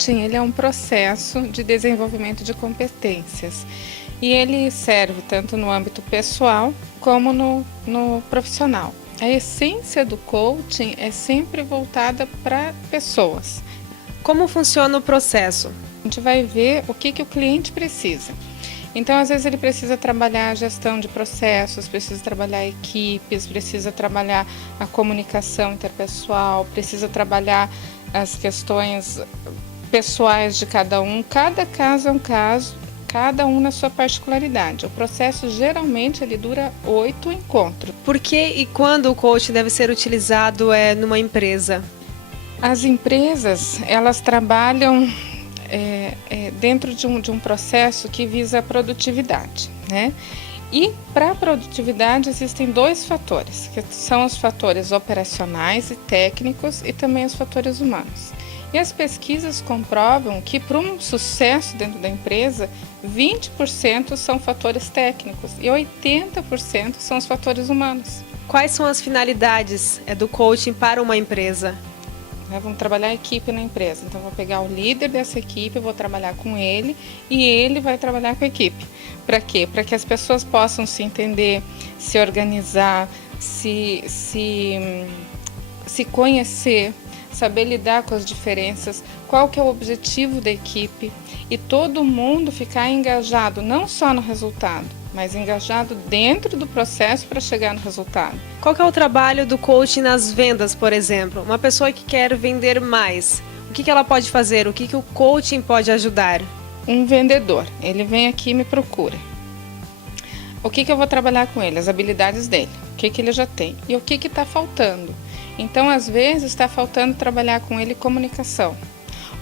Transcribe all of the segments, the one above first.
coaching, ele é um processo de desenvolvimento de competências e ele serve tanto no âmbito pessoal como no profissional. A essência do coaching é sempre voltada para pessoas. Como funciona o processo? A gente vai ver o que o cliente precisa. Então, às vezes ele precisa trabalhar a gestão de processos, precisa trabalhar equipes, precisa trabalhar a comunicação interpessoal, precisa trabalhar as questões pessoais de cada um. Cada caso é um caso, cada um na sua particularidade. O processo geralmente ele dura 8 encontros. Por que e quando o coaching deve ser utilizado numa empresa? As empresas, elas trabalham dentro de um processo que visa a produtividade, né? E para a produtividade existem 2 fatores, que são os fatores operacionais e técnicos e também os fatores humanos. E as pesquisas comprovam que para um sucesso dentro da empresa, 20% são fatores técnicos e 80% são os fatores humanos. Quais são as finalidades do coaching para uma empresa? Vamos trabalhar a equipe na empresa, então vou pegar o líder dessa equipe, vou trabalhar com ele e ele vai trabalhar com a equipe. Para quê? Para que as pessoas possam se entender, se organizar, se conhecer, saber lidar com as diferenças, qual que é o objetivo da equipe e todo mundo ficar engajado não só no resultado, mas engajado dentro do processo para chegar no resultado. Qual que é o trabalho do coaching nas vendas, por exemplo? Uma pessoa que quer vender mais, o que ela pode fazer? O que o coaching pode ajudar? Um vendedor, ele vem aqui e me procura. O que eu vou trabalhar com ele? As habilidades dele, o que ele já tem e o que está faltando. Então, às vezes, está faltando trabalhar com ele comunicação,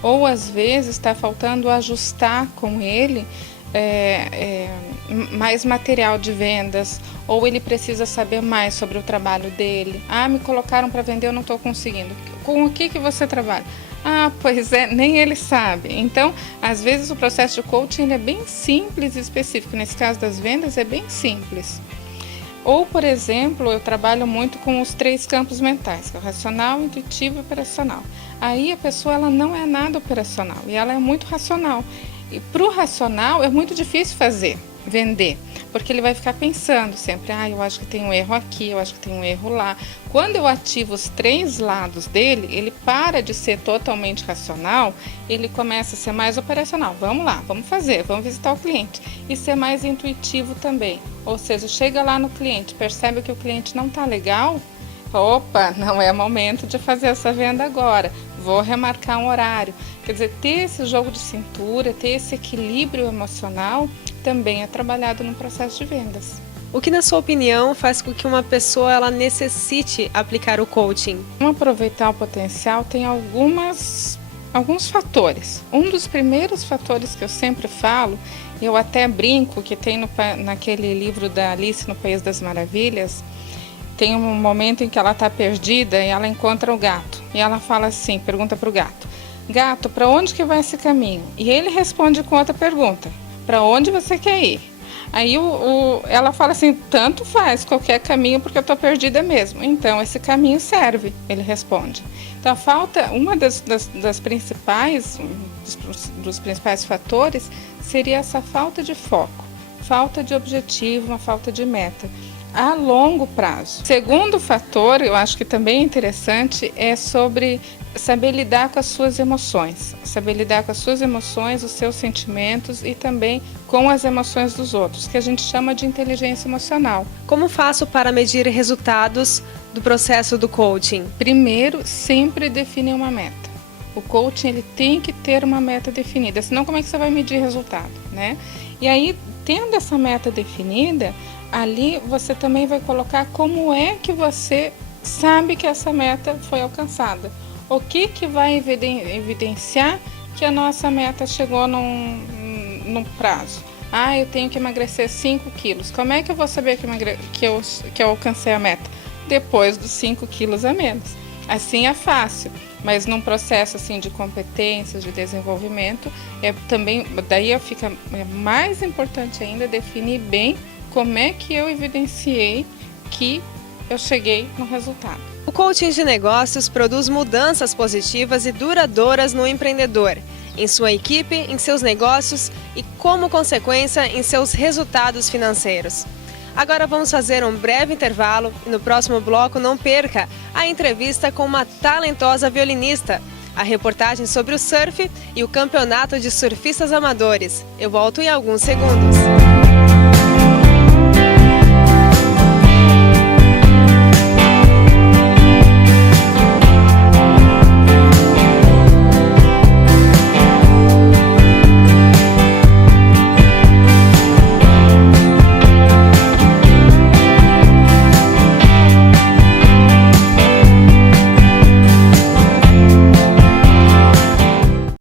ou às vezes está faltando ajustar com ele mais material de vendas, ou ele precisa saber mais sobre o trabalho dele. Me colocaram para vender, eu não estou conseguindo. Com o que você trabalha? Pois é, nem ele sabe. Então, às vezes o processo de coaching ele é bem simples e específico. Nesse caso das vendas é bem simples. Ou, por exemplo, eu trabalho muito com os 3 campos mentais, que é o racional, intuitivo e operacional. Aí a pessoa ela não é nada operacional e ela é muito racional. E para o racional é muito difícil vender, porque ele vai ficar pensando sempre, eu acho que tem um erro aqui, eu acho que tem um erro lá. Quando eu ativo os 3 lados dele, ele para de ser totalmente racional, ele começa a ser mais operacional. Vamos lá, vamos fazer, vamos visitar o cliente. E ser mais intuitivo também. Ou seja, chega lá no cliente, percebe que o cliente não está legal, opa, não é momento de fazer essa venda agora, vou remarcar um horário. Quer dizer, ter esse jogo de cintura, ter esse equilíbrio emocional também é trabalhado no processo de vendas. O que, na sua opinião, faz com que uma pessoa ela necessite aplicar o coaching? Vamos aproveitar o potencial, tem alguns fatores. Um dos primeiros fatores que eu sempre falo, eu até brinco que tem naquele livro da Alice no País das Maravilhas, tem um momento em que ela está perdida e ela encontra o gato. E ela fala assim, pergunta para o gato, gato, para onde que vai esse caminho? E ele responde com outra pergunta, para onde você quer ir? Aí ela fala assim, tanto faz qualquer caminho porque eu estou perdida mesmo. Então esse caminho serve, ele responde. Então uma das principais, dos principais fatores seria essa falta de foco, falta de objetivo, uma falta de meta a longo prazo. Segundo fator, eu acho que também é interessante, é sobre saber lidar com as suas emoções. Saber lidar com as suas emoções, os seus sentimentos e também com as emoções dos outros, que a gente chama de inteligência emocional. Como faço para medir resultados do processo do coaching? Primeiro, sempre definir uma meta. O coaching ele tem que ter uma meta definida, senão como é que você vai medir resultado, né? E aí, tendo essa meta definida, ali você também vai colocar como é que você sabe que essa meta foi alcançada. O que vai evidenciar que a nossa meta chegou num prazo? Eu tenho que emagrecer 5 quilos. Como é que eu vou saber que eu alcancei a meta? Depois dos 5 quilos a menos. Assim é fácil, mas num processo assim de competências, de desenvolvimento, daí fica mais importante ainda definir bem como é que eu evidenciei que eu cheguei no resultado. O coaching de negócios produz mudanças positivas e duradouras no empreendedor. em sua equipe, em seus negócios e, como consequência, em seus resultados financeiros. Agora vamos fazer um breve intervalo e no próximo bloco não perca a entrevista com uma talentosa violinista, a reportagem sobre o surf e o campeonato de surfistas amadores. Eu volto em alguns segundos.